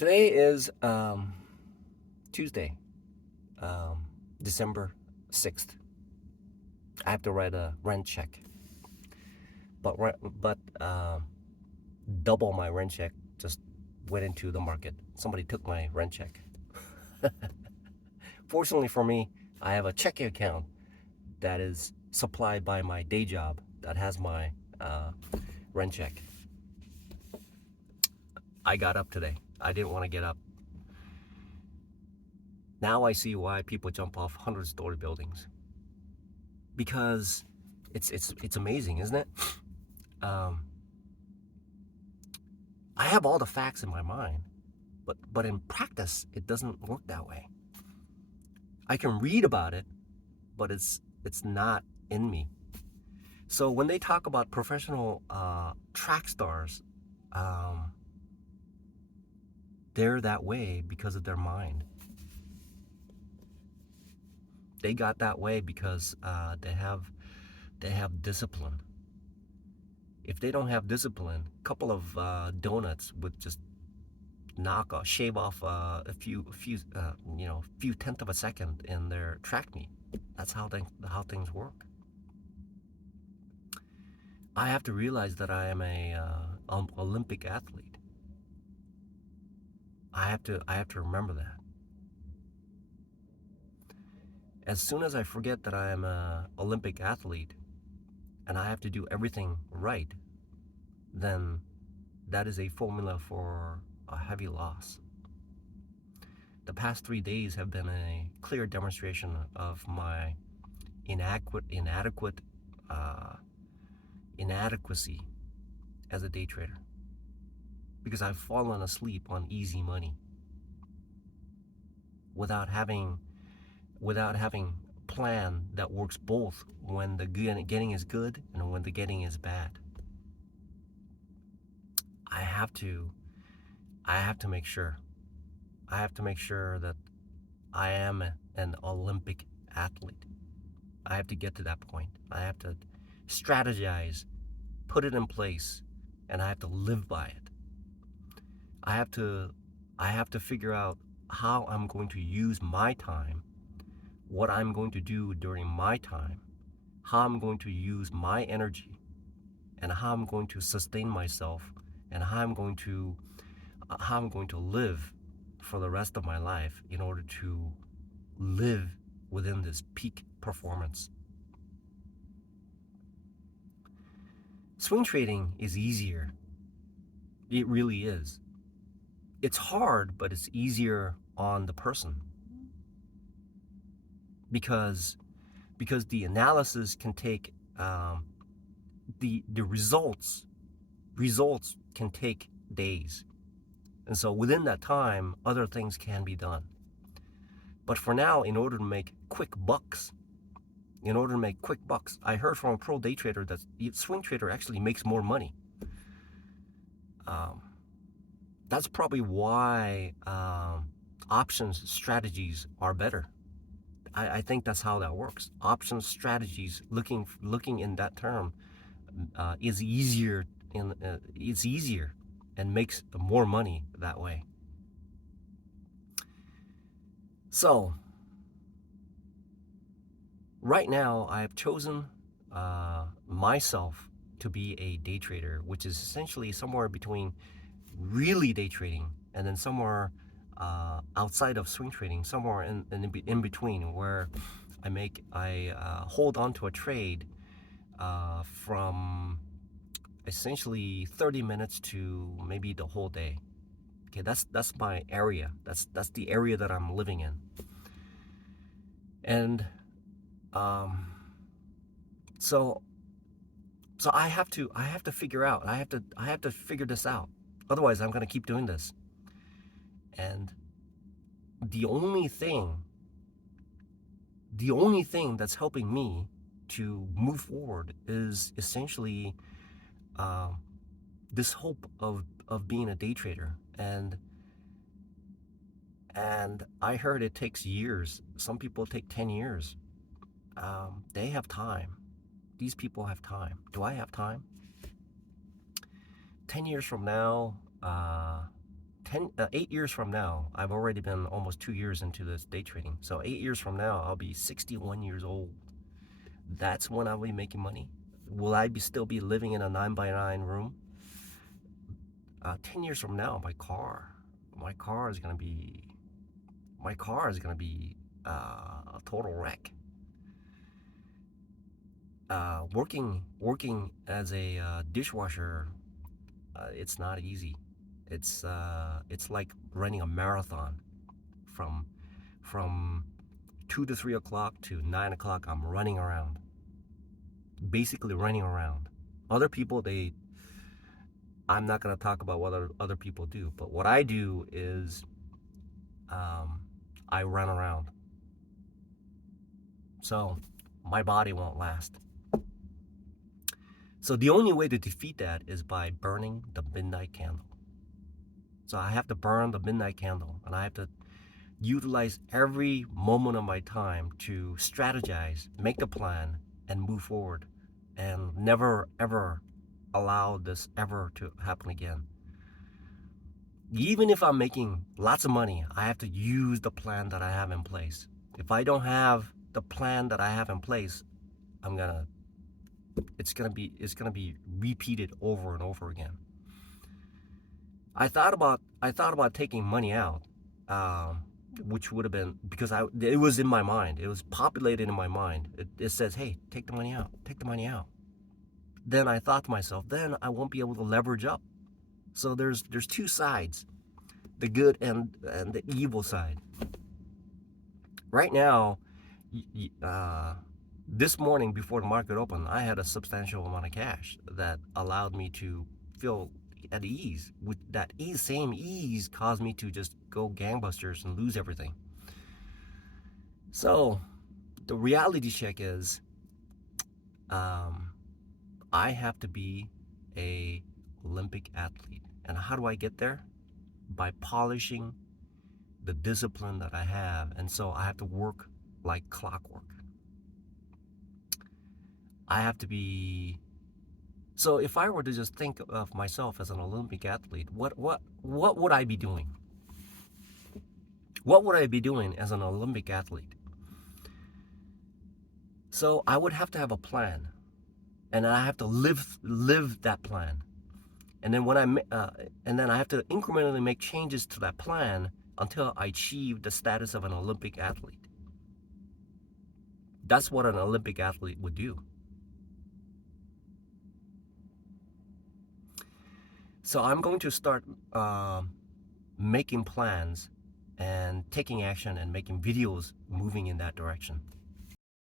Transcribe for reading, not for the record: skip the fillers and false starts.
Today is Tuesday, December 6th. I have to write a rent check, but double my rent check just went into the market. Somebody took my rent check. Fortunately for me, I have a checking account that is supplied by my day job that has my rent check. I got up today. I didn't want to get up. Now I see why people jump off 100-story buildings. Because it's amazing, isn't it? Um, I have all the facts in my mind, but in practice, it doesn't work that way. I can read about it, but it's not in me. So when they talk about professional track stars, um, they're that way because of their mind. They got that way because they have discipline. If they don't have discipline, a couple of donuts would just shave off few tenth of a second in their track meet. That's how things work. I have to realize that I am a Olympic athlete. I have to remember that. As soon as I forget that I am a Olympic athlete and I have to do everything right, then that is a formula for a heavy loss. The past 3 days have been a clear demonstration of my uh, inadequacy as a day trader, because I've fallen asleep on easy money without having a plan that works both when the getting is good and when the getting is bad. I have to make sure. I have to make sure that I am an Olympic athlete. I have to get to that point. I have to strategize, put it in place, and I have to live by it. I have to figure out how I'm going to use my time, what I'm going to do during my time, how I'm going to use my energy, and how I'm going to sustain myself, and how I'm going to live for the rest of my life in order to live within this peak performance. Swing trading is easier. It really is. It's hard, but it's easier on the person because the analysis can take the results can take days, and so within that time other things can be done. But for now, in order to make quick bucks, I heard from a pro day trader that swing trader actually makes more money. um, that's probably why options strategies are better. I think that's how that works. Options strategies, looking in that term, is easier it's easier and makes more money that way. So right now I have chosen myself to be a day trader, which is essentially somewhere between really day trading and then somewhere outside of swing trading, somewhere in between, where I hold on to a trade from essentially 30 minutes to maybe the whole day. Okay, that's my area. That's the area that I'm living in. And um, so I have to figure out. I have to figure this out. Otherwise, I'm gonna keep doing this. And the only thing that's helping me to move forward is essentially uh, this hope of being a day trader. And I heard it takes years. Some people take 10 years. They have time. These people have time. Do I have time? 10 years from now, 8 years from now, I've already been almost 2 years into this day trading. So 8 years from now, I'll be 61 years old. That's when I'll be making money. Will I still be living in a 9x9 room? 10 years from now, my car is gonna be a total wreck. Working as a dishwasher, it's not easy. It's like running a marathon from 2 to 3 o'clock to 9 o'clock. I'm running around, basically running around. Other people, I'm not gonna talk about what other people do, but what I do is I run around. So my body won't last. So the only way to defeat that is by burning the midnight candle. So I have to burn the midnight candle, and I have to utilize every moment of my time to strategize, make a plan, and move forward, and never ever allow this ever to happen again. Even if I'm making lots of money, I have to use the plan that I have in place. If I don't have the plan that I have in place, it's gonna be repeated over and over again. I thought about taking money out, which would have been, because it was in my mind. It was populated in my mind. It says, hey, take the money out, take the money out. Then I thought to myself, then I won't be able to leverage up. So there's two sides, the good and the evil side. Right now, this morning before the market opened, I had a substantial amount of cash that allowed me to feel at ease. With that same ease caused me to just go gangbusters and lose everything. So the reality check is, I have to be a Olympic athlete. And how do I get there? By polishing the discipline that I have. And so I have to work like clockwork. I have to be. So if I were to just think of myself as an Olympic athlete, what would I be doing? What would I be doing as an Olympic athlete? So I would have to have a plan, and I have to live that plan. And then I have to incrementally make changes to that plan until I achieve the status of an Olympic athlete. That's what an Olympic athlete would do. So I'm going to start making plans and taking action and making videos moving in that direction.